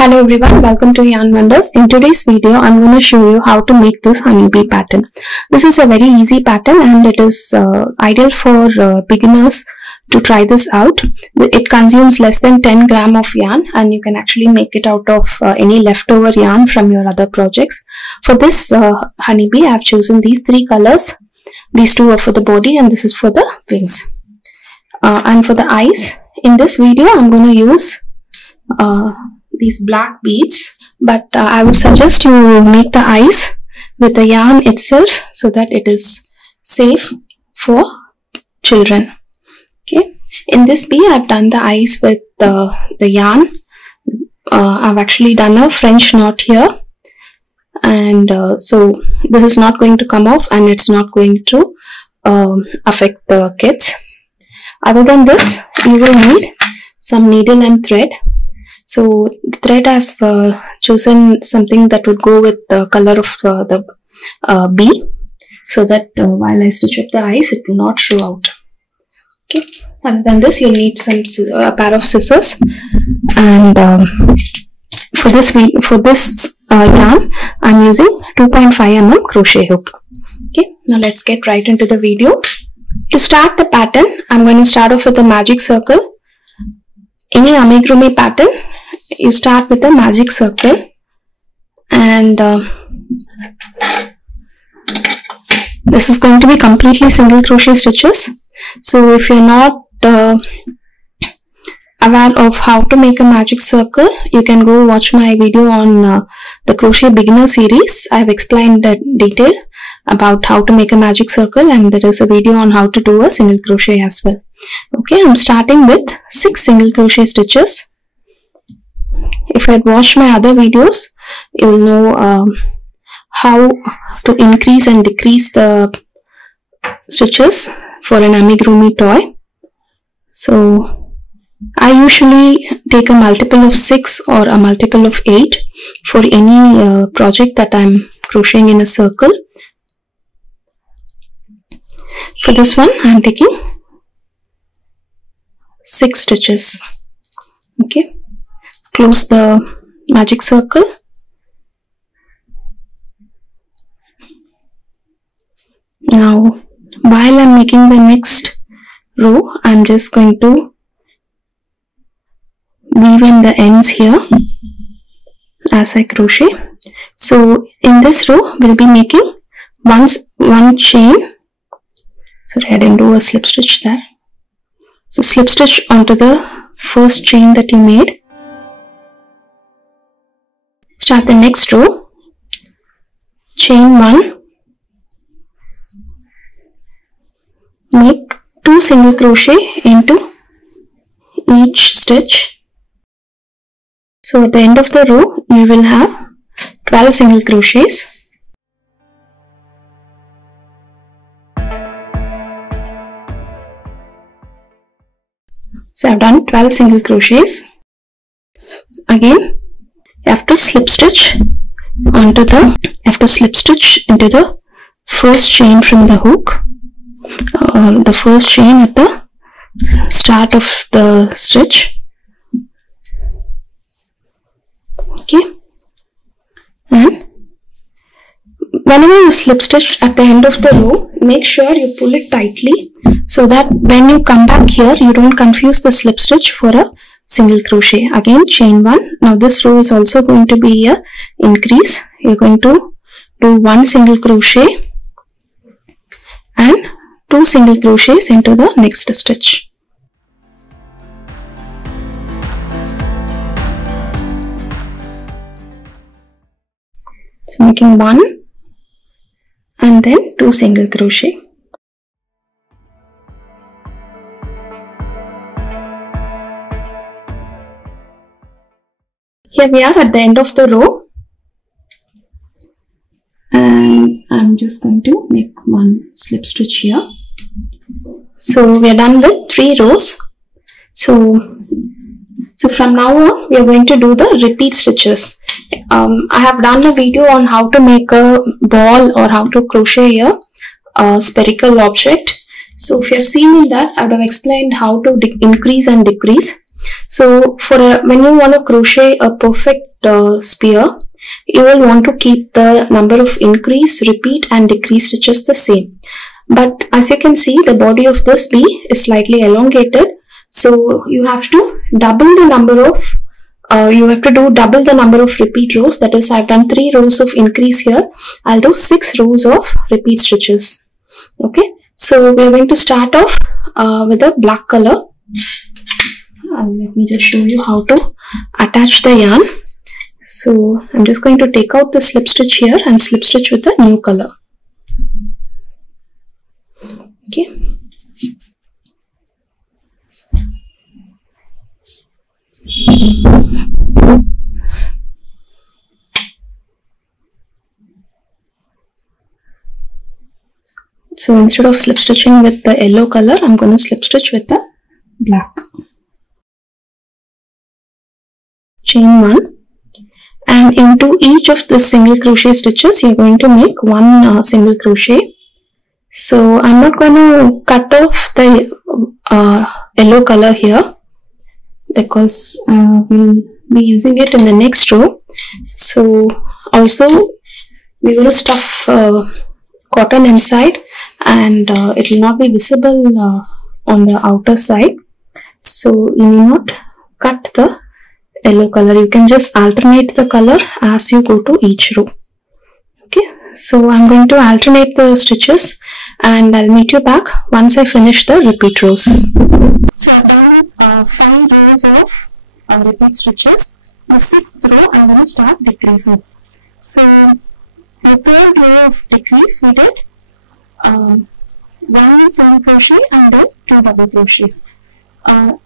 Hello everyone, welcome to Yarn Wonders. In today's video, I'm going to show you how to make this honeybee pattern. This is a very easy pattern and it is ideal for beginners to try this out. It consumes less than 10 gram of yarn and you can actually make it out of any leftover yarn from your other projects. For this honeybee, I have chosen these three colors. These two are for the body and this is for the wings. And for the eyes, in this video, I'm going to use these black beads, but I would suggest you make the eyes with the yarn itself so that it is safe for children. Okay, in this bee I've done the eyes with the yarn. I've actually done a French knot here, and so this is not going to come off and it's not going to affect the kids. Other than this, you will need some needle and thread. So the thread I've chosen something that would go with the color of the bee, so that while I stitch up the eyes, it will not show out. Okay. Other than this, you'll need a pair of scissors, and for this yarn, I'm using 2.5 mm crochet hook. Okay. Now let's get right into the video. To start the pattern, I'm going to start off with a magic circle. Any amigurumi pattern, you start with a magic circle, and this is going to be completely single crochet stitches. So if you're not aware of how to make a magic circle, you can go watch my video on the crochet beginner series. I have explained in detail about how to make a magic circle, and there is a video on how to do a single crochet as well. Okay, I'm starting with 6 single crochet stitches. If I watch my other videos, you will know how to increase and decrease the stitches for an amigurumi toy. So I usually take a multiple of 6 or a multiple of 8 for any project that I'm crocheting in a circle. For this one, I'm taking 6 stitches. Okay. Close the magic circle. Now, while I'm making the next row, I'm just going to weave in the ends here as I crochet. So, in this row, we'll be making one chain. Sorry, I didn't do a slip stitch there. So, slip stitch onto the first chain that you made. Start the next row, chain 1, make 2 single crochet into each stitch. So at the end of the row, you will have 12 single crochets. So I've done 12 single crochets. Again, you have to slip stitch into the first chain from the hook, or the first chain at the start of the stitch. Okay, and whenever you slip stitch at the end of the row, make sure you pull it tightly so that when you come back here, you don't confuse the slip stitch for a single crochet. Again, chain 1. Now this row is also going to be a increase. You're going to do 1 single crochet and 2 single crochets into the next stitch. So making 1 and then 2 single crochet. Here we are at the end of the row, and I'm just going to make 1 slip stitch here. So we are done with 3 rows. So from now on, we are going to do the repeat stitches. I have done a video on how to make a ball or how to crochet a spherical object. So if you have seen in that, I would have explained how to increase and decrease. So when you want to crochet a perfect spear, you will want to keep the number of increase, repeat and decrease stitches the same. But as you can see, the body of this bee is slightly elongated, so you have to double the number of double the number of repeat rows. That is, I've done 3 rows of increase here. I'll do 6 rows of repeat stitches. Okay, so we are going to start off with a black color. Let me just show you how to attach the yarn. So I'm just going to take out the slip stitch here and slip stitch with a new color. Okay. So instead of slip stitching with the yellow color, I'm going to slip stitch with the black. Chain 1, and into each of the single crochet stitches you're going to make 1 single crochet. So I'm not going to cut off the yellow color here because we'll be using it in the next row. So also we're going to stuff cotton inside, and it will not be visible on the outer side, so you may not cut the yellow color. You can just alternate the color as you go to each row. Okay, so I'm going to alternate the stitches and I'll meet you back once I finish the repeat rows. So I've done 5 rows of repeat stitches. The 6th row I'm going to start decreasing. So the 3rd row of decrease we did 1 single crochet and then 2 double crochets.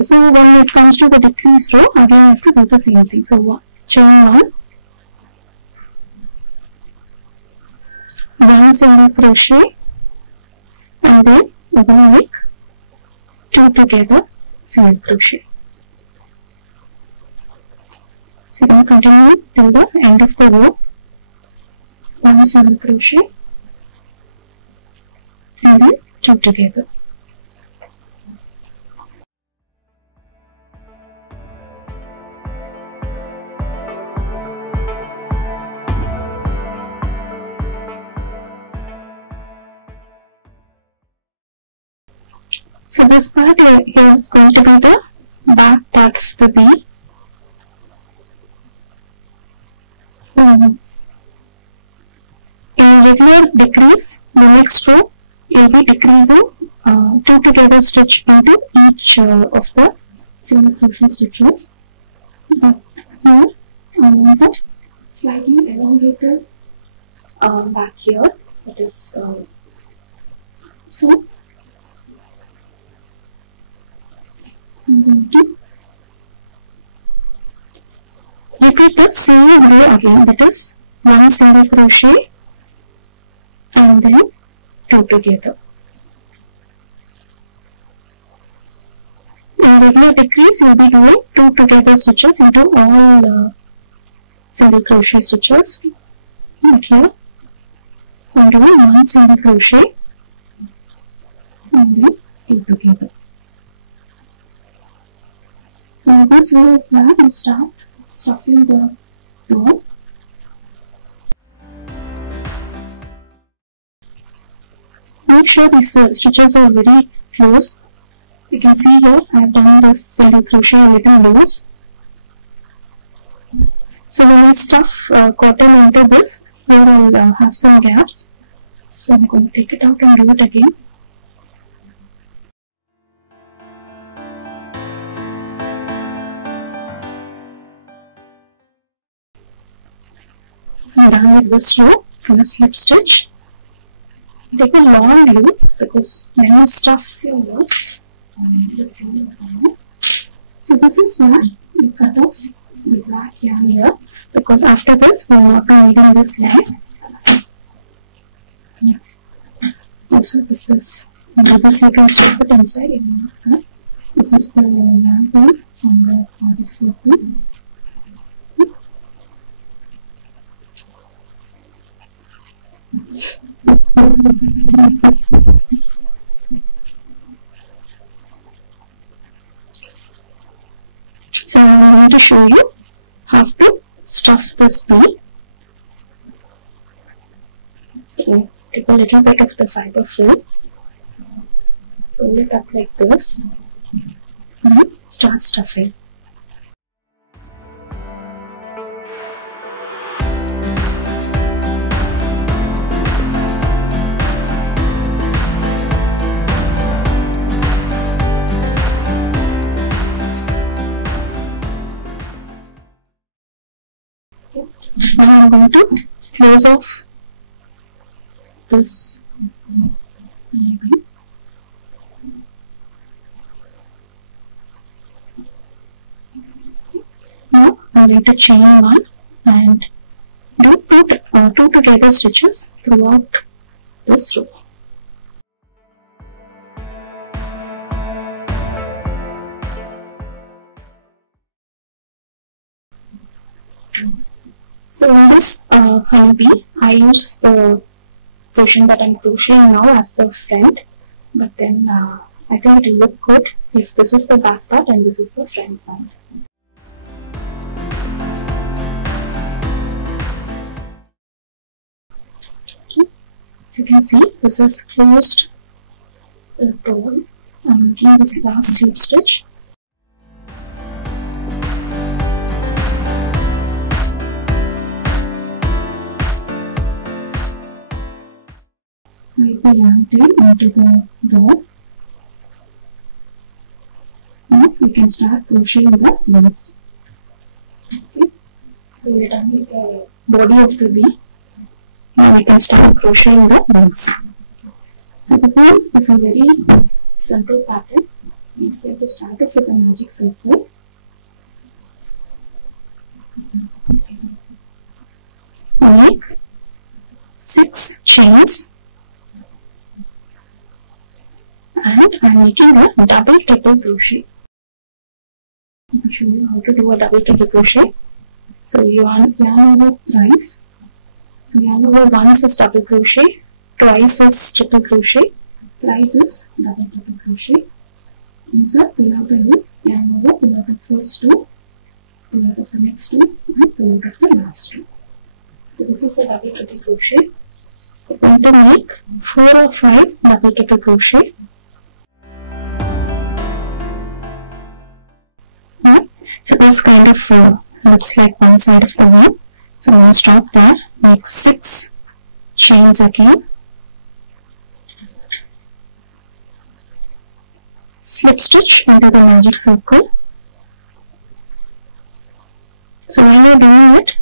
So when it comes to the decrease row, again you have to do the same thing. So chain 1 single crochet, and then you're going to make 2 together single crochet. So you're going to continue till the end of the row. 1 single crochet and then 2 together. So this part here is going to be the back part of the bee. So in a regular decrease, the next row you'll be decreasing 2 together stitch into each of the single crochet stitches. But here I want a slightly elongated back here. That is so. I'm going to repeat the same row again, that is 1 single crochet and then 2 together. In a regular decrease, you will be doing 2 together stitches into all single crochet stitches, but here I am doing 1 single crochet and then 2 together. So now this row is where you start stuffing the doll. Make sure these stitches are very close. You can see here I have done this single crochet a little loose. So when I stuff cotton into this, here I'll have some gaps. So I'm going to take it out and do it again. So I'm done with this row. I'm going to slip stitch. Take a long loop because when you stuff your work, this row will come out. So this is where you cut off the black yarn here, because after this we'll not be needing this yarn. So also this is, maybe this you can stuff it inside, you will not cut. This is the yarn tail from the magic circle. So now I'm going to show you how to stuff this bee. So take a little bit of the fiber fill, roll it up like this, and start stuffing. Now I'm going to close off this honeybee. Now I'm going to chain one and do two together stitches throughout this row. So in this honeybee, I use the portion that I'm crocheting now as the front, but then I think it will look good if this is the back part and this is the front part. Okay, so you can see this has closed the door. I'm making this last slip stitch. Hide the yarn tail into the door. Now we can start crocheting the wings. Okay, so we're done with the body of the bee. Now we can start crocheting the wings. So the wings is a very simple pattern. I'm just going to start off with a magic circle. Make 6 chains. And I'm making a double triple crochet. Let me show you how to do a double triple crochet. So yarn over thrice. So yarn over once is double crochet, twice is triple crochet, thrice is double triple crochet. Insert, pull out a loop, yarn over, pull out of first 2, pull out of the next 2, and pull out of the last 2. So this is a double triple crochet. We're going to make 4 or 5 double triple crochet. So this kind of looks like one side of the wing. So I'm going to stop there, make 6 chains again, slip stitch into the magic circle. So while you're doing it,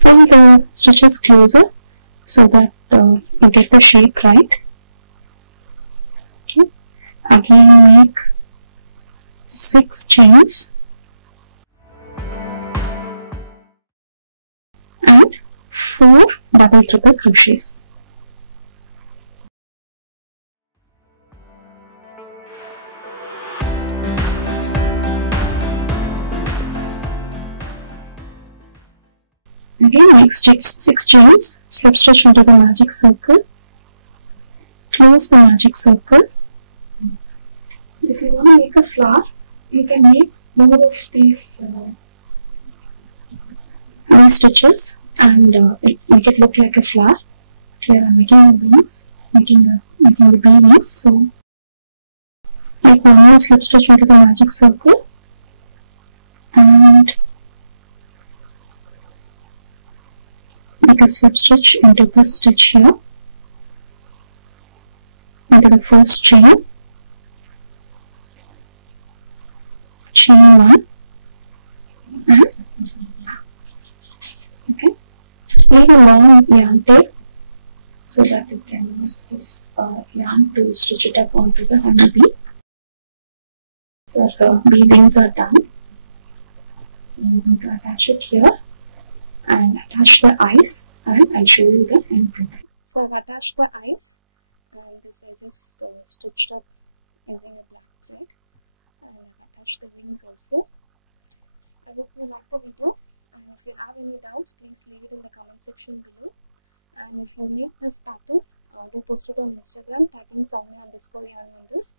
pull the stitches closer so that you get the shape right. Okay, again make 6 chains and 4 double triple crochets. Again make 6 chains, slip stitch into the magic circle, close the magic circle. So if you want to make a flower, you can make more of these stitches and make it look like a flower. But here I'm making the wings, making the bee wings. So make one more slip stitch into the magic circle and make a slip stitch into this stitch here, into the first chain, chain 1, and okay, leave a long yarn tail so that you can use this yarn to stitch it up onto the honeybee. So our bee wings are done. So I'm going to attach it here and attach the eyes, and I'll show you the end product. So I've attached the eyes, and this I just stitched up using a black thread, and I've attached the wings also. I hope you like the video, and if you have any doubts, please leave it in the comment section below. And if you make this pattern, do post it on Instagram tagging Soumya_yarnwonders.